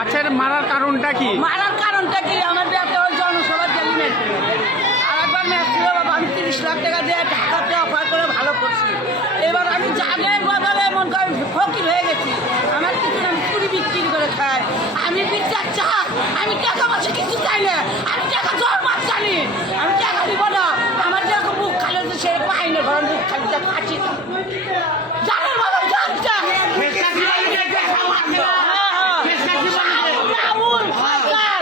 আচ্ছা, মারার কারণটা কি? মারার কারণটা কি? আমার ব্যবসা ওই জনসভার এলিমেন্ট আরেকবার ম্যাচ ছিল বাবা, আমি 30 লাখ টাকা দিয়ে ঢাকাতে অফার করে ভালো করছি। এবার আমি জাগের বদলে মন করে ফকির হয়ে গেছি। আমার কিছু আমি চুরি বিক্রি করে খাই। আমি বিচার চাই, আমি টাকা পয়সা কিছু চাই না, আমি টাকা জোর মাছ জানি, আমি টাকা দিব না। আমার যেরকম বুক খালে সেরকম আইনের ঘর বুক খালি ফাঁসি জানেন বাবা, জানতে রাহুল সরকার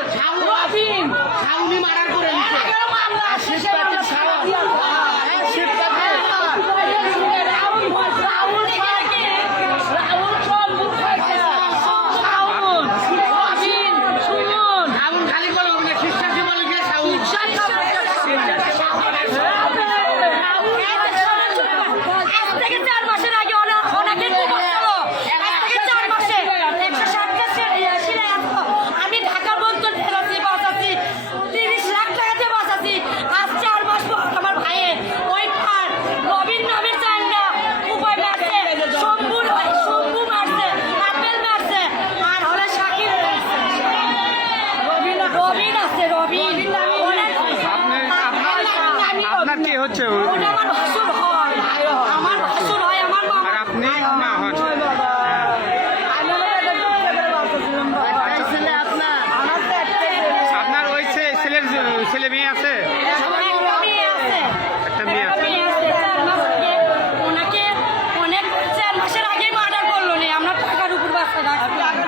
রবিন ছাউনি মারার করে আপনার কি হচ্ছে? আমার ভাসুর হয়, আমার ভাসুর হয়, আমার মামা। আর আপনি না হন? আপনার ওই ছেলের ছেলে মেয়ে আছে? একটা মেয়ে আছে। ওনাকে অনেক 4 মাসের আগে মার্ডার করলো, আমরা টাকার উপর বাচ্চা রাখছি।